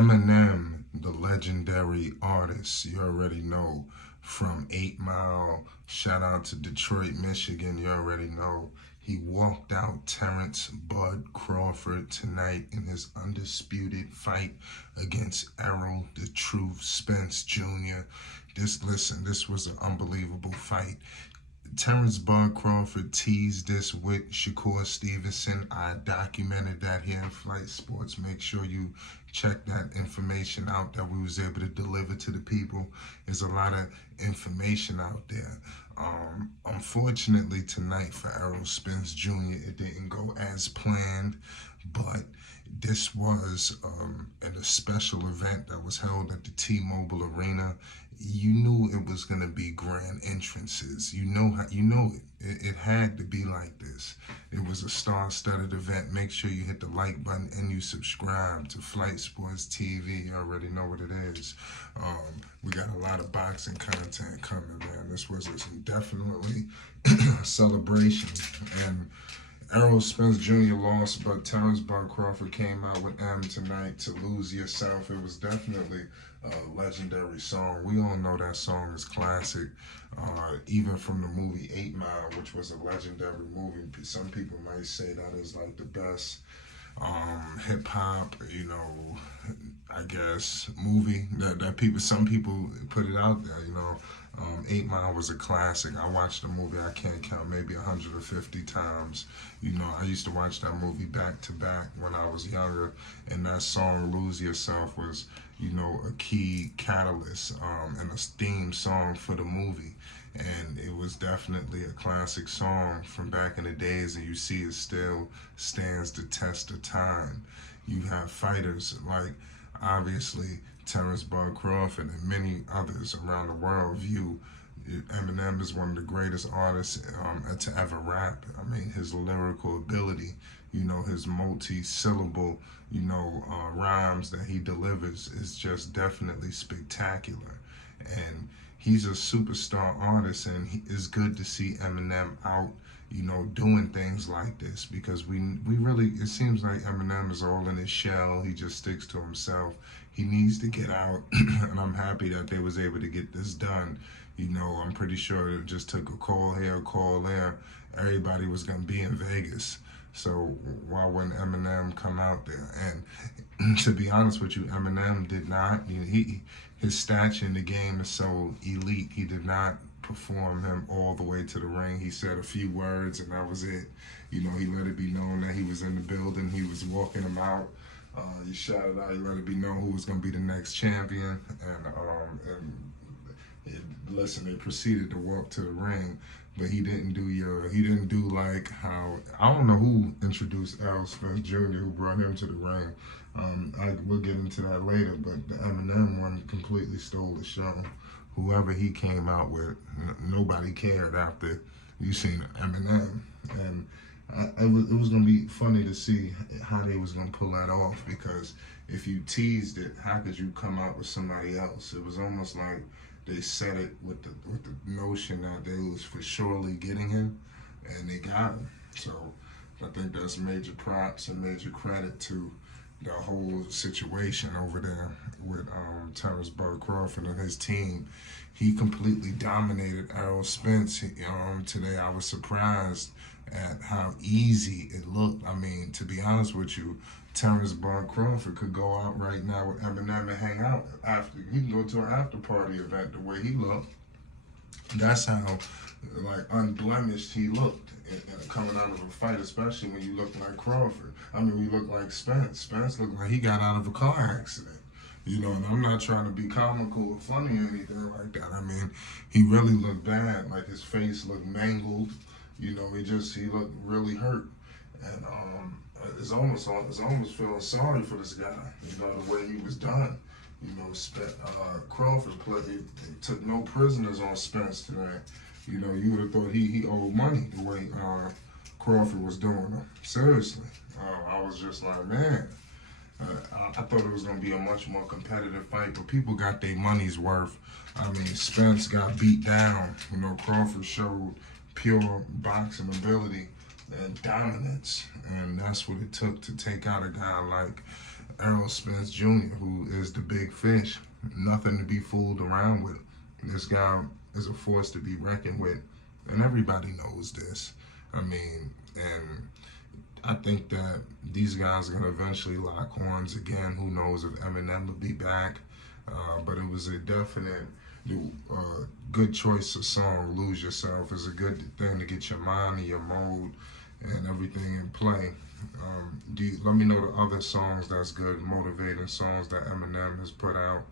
Eminem, the legendary artist, you already know, from 8 Mile, shout out to Detroit, Michigan, you already know. He walked out Terence Bud Crawford tonight in his undisputed fight against Errol the Truth Spence Jr. This was an unbelievable fight. Terence Bud Crawford teased this with Shakur Stevenson. I documented that here in Flight Sports. Make sure you check that information out that we was able to deliver to the people. There's a lot of information out there. Unfortunately, tonight for Errol Spence Jr., it didn't go as planned, but this was a special event that was held at the T-Mobile Arena. You knew it was gonna be grand entrances. You know it. It had to be like this. It was a star-studded event. Make sure you hit the like button and you subscribe to Flight Sports TV. You already know what it is. We got a lot of boxing content coming, man. This was definitely a celebration. And Errol Spence Jr. lost, but Terence Bud Crawford came out with M tonight to Lose Yourself. It was definitely a legendary song. We all know that song is classic, even from the movie 8 Mile, which was a legendary movie. Some people might say that is like the best hip hop, I guess, movie that some people put it out there, 8 Mile was a classic. I watched the movie, I can't count, maybe 150 times. I used to watch that movie back to back when I was younger, and that song, Lose Yourself, was, a key catalyst and a theme song for the movie. And it was definitely a classic song from back in the days, and you see it still stands the test of time. You have fighters like, obviously, Terence Bud Crawford and many others around the world view Eminem as one of the greatest artists to ever rap. I mean, his lyrical ability, his multi-syllable, rhymes that he delivers is just definitely spectacular. And he's a superstar artist, and it's good to see Eminem out, doing things like this, because we really, it seems like Eminem is all in his shell. He just sticks to himself. He needs to get out, and I'm happy that they was able to get this done. I'm pretty sure it just took a call here, a call there. Everybody was gonna be in Vegas. So why wouldn't Eminem come out there? And to be honest with you, Eminem did not. His stature in the game is so elite. He did not perform him all the way to the ring. He said a few words and that was it. He let it be known that he was in the building. He was walking him out. He shouted out. He let it be known who was going to be the next champion. Listen, they proceeded to walk to the ring, but he didn't do like how, I don't know who introduced Errol Spence Jr., who brought him to the ring. We'll get into that later, but the Eminem one completely stole the show. Whoever he came out with, nobody cared after you seen Eminem. And it was going to be funny to see how they was going to pull that off, because if you teased it, how could you come out with somebody else? It was almost like they said it with the notion that they was for surely getting him, and they got him. So I think that's major props and major credit to the whole situation over there with Terence Bud Crawford and his team. He completely dominated Errol Spence today. I was surprised at how easy it looked. I mean, to be honest with you, Terence Bud Crawford could go out right now with Eminem and hang out after. He can go to an after party event the way he looked. That's how unblemished he looked coming out of a fight, especially when you look like Crawford. I mean, when you look like Spence. Spence looked like he got out of a car accident. And I'm not trying to be comical or funny or anything like that. I mean, he really looked bad. Like, his face looked mangled. He looked really hurt. And it's almost feeling sorry for this guy, the way he was done. Crawford took no prisoners on Spence today. You would have thought he owed money the way Crawford was doing him. Seriously. I was just like, man, I thought it was going to be a much more competitive fight, but people got their money's worth. I mean, Spence got beat down. Crawford showed pure boxing ability and dominance, and that's what it took to take out a guy like Errol Spence Jr., who is the big fish. Nothing to be fooled around with. This guy is a force to be reckoned with, and everybody knows this. I mean, and I think that these guys are going to eventually lock horns again. Who knows if Eminem will be back? But it was a definite good choice of song. Lose Yourself is a good thing to get your mind and your mode and everything in play. Let me know the other songs that's good, motivating songs that Eminem has put out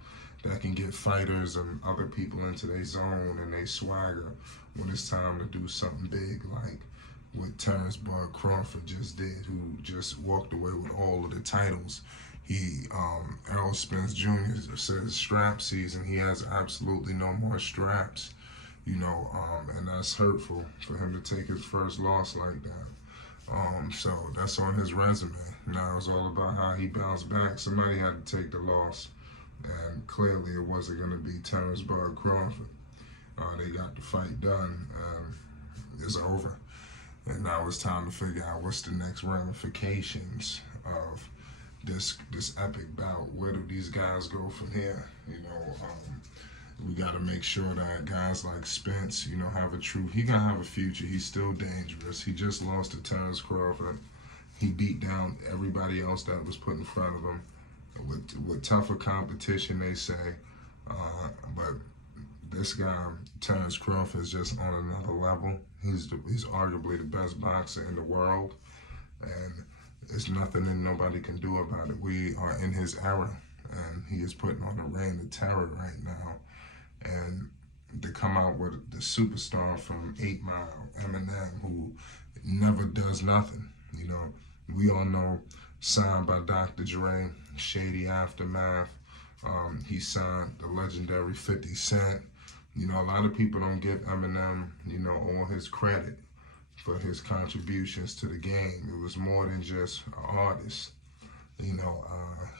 that can get fighters and other people into their zone and they swagger when it's time to do something big, like what Terence Crawford just did, who just walked away with all of the titles. Errol Spence Jr. says strap season. He has absolutely no more straps, and that's hurtful for him to take his first loss like that. So that's on his resume. Now it's all about how he bounced back. Somebody had to take the loss, and clearly it wasn't going to be Terence Crawford. They got the fight done. It's over. And now it's time to figure out what's the next ramifications of this epic bout. Where do these guys go from here? We got to make sure that guys like Spence, have a true. He gonna have a future. He's still dangerous. He just lost to Terence Crawford. He beat down everybody else that was put in front of him with tougher competition, they say. But this guy, Terence Crawford, is just on another level. He's arguably the best boxer in the world, and there's nothing that nobody can do about it. We are in his era, and he is putting on a reign of terror right now. And to come out with the superstar from 8 Mile, Eminem, who never does nothing. We all know, signed by Dr. Dre, Shady Aftermath. He signed the legendary 50 Cent. A lot of people don't give Eminem, all his credit for his contributions to the game. It was more than just an artist.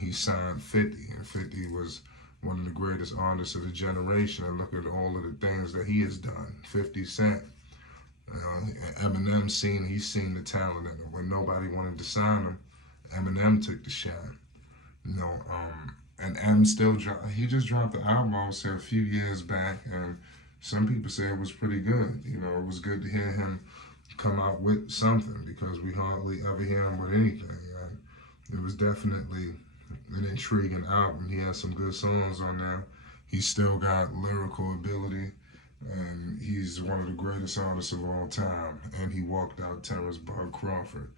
He signed 50, and 50 was one of the greatest artists of the generation. And look at all of the things that he has done. 50 Cent. Eminem he's seen the talent in him. When nobody wanted to sign him, Eminem took the shot. And M still he just dropped the album, I would say, a few years back, and some people say it was pretty good. It was good to hear him come out with something, because we hardly ever hear him with anything. And it was definitely an intriguing album. He has some good songs on there. He's still got lyrical ability, and he's one of the greatest artists of all time. And he walked out Terence Crawford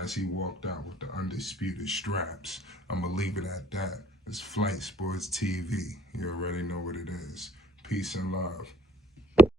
as he walked out with the undisputed straps. I'm going to leave it at that. It's Flight Sports TV. You already know what it is. Peace and love.